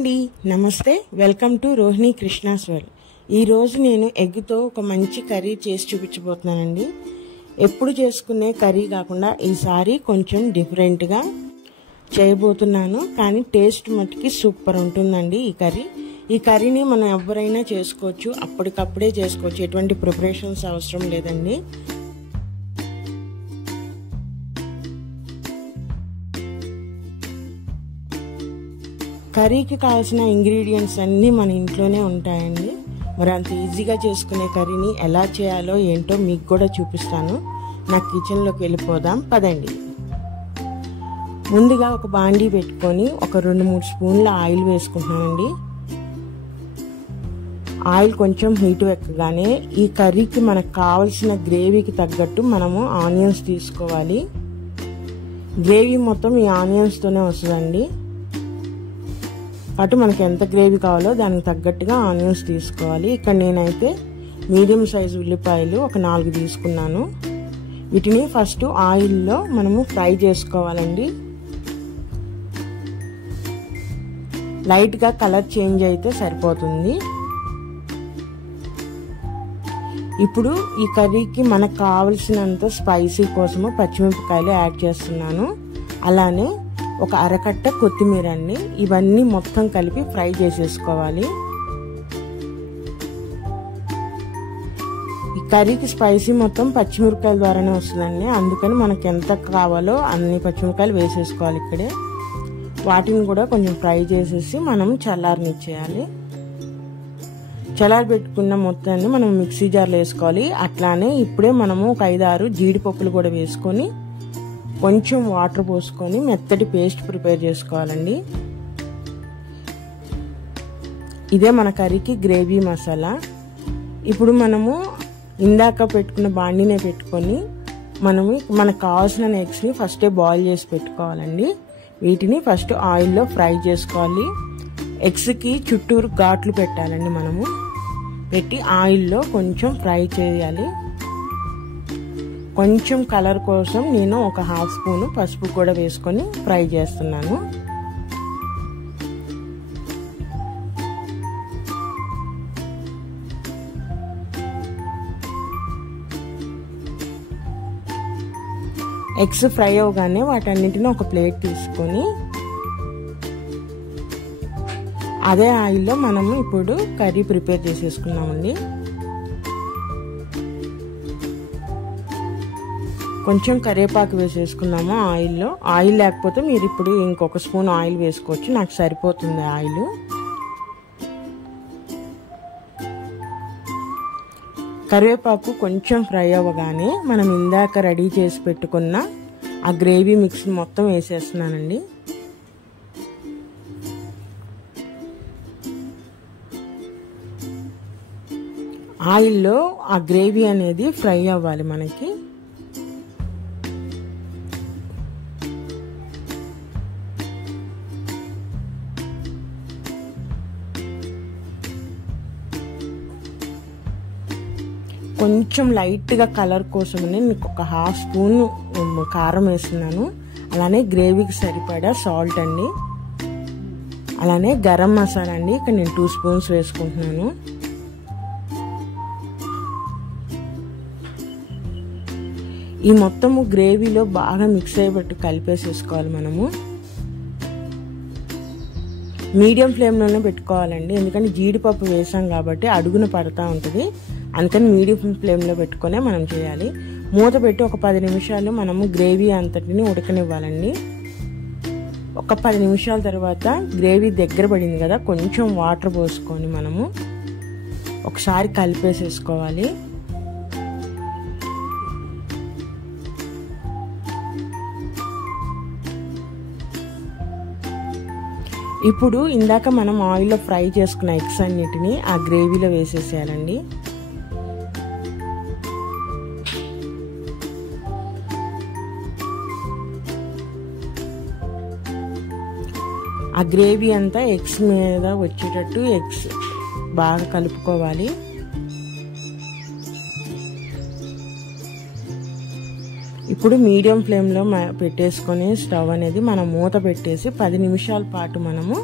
అండి, నమస్తే. Welcome to Rohini Krishna's world. ఈరోజు నేను ఎగ్తో ఒక మంచి కర్రీ చేసి చూపించబోతున్నానండి. ఎప్పుడు చేసుకునే కర్రీ కాకుండా ఈసారి కొంచెం డిఫరెంట్గా చేయబోతున్నాను. కానీ టేస్ట్ మట్టుకి సూపర్ ఉంటుందండి ఈ కర్రీని మనం ఎవరైనా చేసుకోవచ్చు, అప్పటికప్పుడే చేసుకోవచ్చు, ఎటువంటి ప్రిపరేషన్స్ అవసరం లేదండి. కర్రీకి కావాల్సిన ఇంగ్రీడియంట్స్ అన్నీ మన ఇంట్లోనే ఉంటాయండి. మరి అంత ఈజీగా చేసుకునే కర్రీని ఎలా చేయాలో ఏంటో మీకు కూడా చూపిస్తాను. నా కిచెన్లోకి వెళ్ళిపోదాం పదండి. ముందుగా ఒక బాండీ పెట్టుకొని ఒక 2-3 స్పూన్ల ఆయిల్ వేసుకుంటున్నానండి. ఆయిల్ కొంచెం హీట్ ఎక్కగానే ఈ కర్రీకి మనకు కావలసిన గ్రేవీకి తగ్గట్టు మనము ఆనియన్స్ తీసుకోవాలి. గ్రేవీ మొత్తం ఈ ఆనియన్స్తోనే వస్తుందండి. అటు మనకి ఎంత గ్రేవీ కావాలో దానికి తగ్గట్టుగా ఆనియన్స్ తీసుకోవాలి. ఇక్కడ నేనైతే మీడియం సైజు ఉల్లిపాయలు ఒక 4 తీసుకున్నాను. వీటిని ఫస్ట్ ఆయిల్లో మనము ఫ్రై చేసుకోవాలండి. లైట్గా కలర్ చేంజ్ అయితే సరిపోతుంది. ఇప్పుడు ఈ కర్రీకి మనకు కావలసినంత స్పైసీ కోసము పచ్చిమిరపకాయలు యాడ్ చేస్తున్నాను. అలానే ఒక అరకట్ట కొత్తిమీర అండి. ఇవన్నీ మొత్తం కలిపి ఫ్రై చేసేసుకోవాలి. ఈ కర్రీకి స్పైసీ మొత్తం పచ్చిమిరపకాయల ద్వారానే వస్తుందండి. అందుకని మనకు ఎంత కావాలో అన్ని పచ్చిమిరపకాయలు వేసేసుకోవాలి. ఇక్కడే వాటిని కూడా కొంచెం ఫ్రై చేసేసి మనం చల్లారనిచ్చేయాలి. చల్లారబెట్టుకున్న మొత్తాన్ని మనం మిక్సీ జార్లో వేసుకోవాలి. అట్లానే ఇప్పుడే మనము ఒక 5-6 జీడిపప్పులు కూడా వేసుకొని కొంచెం వాటర్ పోసుకొని మెత్తటి పేస్ట్ ప్రిపేర్ చేసుకోవాలండి. ఇదే మన కర్రీకి గ్రేవీ మసాలా. ఇప్పుడు మనము ఇందాక పెట్టుకున్న బాండీనే పెట్టుకొని మనకు కావాల్సిన ఎగ్స్ని ఫస్టే బాయిల్ చేసి పెట్టుకోవాలండి. వీటిని ఫస్ట్ ఆయిల్లో ఫ్రై చేసుకోవాలి. ఎగ్స్కి చుట్టూరు ఘాట్లు పెట్టాలండి. మనము పెట్టి ఆయిల్లో కొంచెం ఫ్రై చేయాలి. కొంచెం కలర్ కోసం నేను ఒక 1/2 స్పూను పసుపు కూడా వేసుకొని ఫ్రై చేస్తున్నాను. ఎగ్స్ ఫ్రై అవగానే వాటన్నిటిని ఒక ప్లేట్ తీసుకొని అదే ఆయిల్లో మనము ఇప్పుడు కర్రీ ప్రిపేర్ చేసేసుకున్నామండి. కొంచెం కరివేపాకు వేసేసుకున్నాము ఆయిల్లో. ఆయిల్ లేకపోతే మీరు ఇప్పుడు ఇంకొక స్పూన్ ఆయిల్ వేసుకోవచ్చు. నాకు సరిపోతుంది ఆయిల్. కరివేపాకు కొంచెం ఫ్రై అవ్వగానే మనం ఇందాక రెడీ చేసి పెట్టుకున్న ఆ గ్రేవీ మిక్స్ మొత్తం వేసేస్తున్నానండి. ఆయిల్లో ఆ గ్రేవీ అనేది ఫ్రై అవ్వాలి మనకి. కొంచెం లైట్గా కలర్ కోసమని మీకు ఒక 1/2 స్పూన్ కారం వేస్తున్నాను. అలానే గ్రేవీకి సరిపడా సాల్ట్ అండి. అలానే గరం మసాలా అండి. ఇక్కడ నేను 2 స్పూన్స్ వేసుకుంటున్నాను. ఈ మొత్తము గ్రేవీలో బాగా మిక్స్ అయ్యేటట్టు కలిపేసేసుకోవాలి. మనము మీడియం ఫ్లేమ్లోనే పెట్టుకోవాలండి. ఎందుకంటే జీడిపప్పు వేసాం కాబట్టి అడుగున పడతా ఉంటుంది. అందుకని మీడియం ఫ్లేమ్లో పెట్టుకునే మనం చేయాలి. మూత పెట్టి ఒక 10 నిమిషాలు మనము గ్రేవీ అంతటిని ఉడకనివ్వాలండి. ఒక 10 నిమిషాల తర్వాత గ్రేవీ దగ్గర పడింది కదా, కొంచెం వాటర్ పోసుకొని మనము ఒకసారి కలిపేసేసుకోవాలి. ఇప్పుడు ఇందాక మనం ఆయిల్లో ఫ్రై చేసుకున్న ఎగ్స్ అన్నిటిని ఆ గ్రేవీలో వేసేసేయాలండి. ఆ గ్రేవీ అంతా ఎగ్స్ మీద వచ్చేటట్టు ఎగ్స్ బాగా కలుపుకోవాలి. ఇప్పుడు మీడియం ఫ్లేమ్లో పెట్టేసుకొని స్టవ్ అనేది మనం మూత పెట్టేసి 10 నిమిషాల పాటు మనము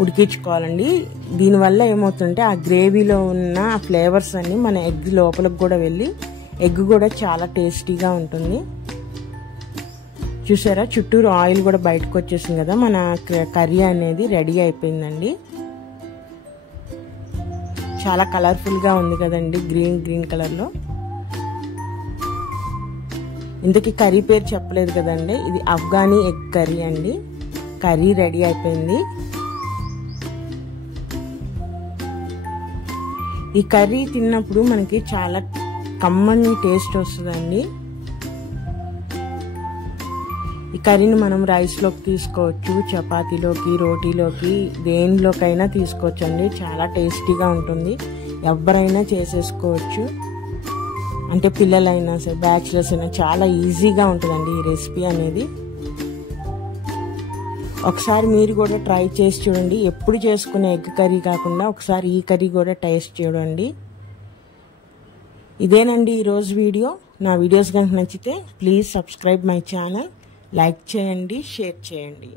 ఉడికించుకోవాలండి. దీనివల్ల ఏమవుతుందంటే ఆ గ్రేవీలో ఉన్న ఆ ఫ్లేవర్స్ అన్నీ మన ఎగ్ లోపలికి కూడా వెళ్ళి ఎగ్ కూడా చాలా టేస్టీగా ఉంటుంది. చూసారా, చుట్టూరు ఆయిల్ కూడా బయటకు వచ్చేసింది కదా. మన కర్రీ అనేది రెడీ అయిపోయిందండి. చాలా కలర్ఫుల్గా ఉంది కదండి, గ్రీన్ కలర్లో. ఇంతకీ కర్రీ పేరు చెప్పలేదు కదండి, ఇది ఆఫ్ఘనీ ఎగ్ కర్రీ అండి. కర్రీ రెడీ అయిపోయింది. ఈ కర్రీ తిన్నప్పుడు మనకి చాలా కమ్మని టేస్ట్ వస్తుందండి. ఈ కర్రీని మనం రైస్లోకి తీసుకోవచ్చు, చపాతీలోకి, రోటీలోకి, దేనిలోకైనా తీసుకోవచ్చు అండి. చాలా టేస్టీగా ఉంటుంది. ఎవరైనా చేసేసుకోవచ్చు, అంటే పిల్లలైనా సరే, బ్యాచిలర్స్ అయినా చాలా ఈజీగా ఉంటుందండి ఈ రెసిపీ అనేది. ఒకసారి మీరు కూడా ట్రై చేసి చూడండి. ఎప్పుడు చేసుకునే ఎగ్ కర్రీ కాకుండా ఒకసారి ఈ కర్రీ కూడా టేస్ట్ చూడండి. ఇదేనండి ఈరోజు వీడియో. నా వీడియోస్ కనుక నచ్చితే please subscribe my channel, like చేయండి, షేర్ చేయండి.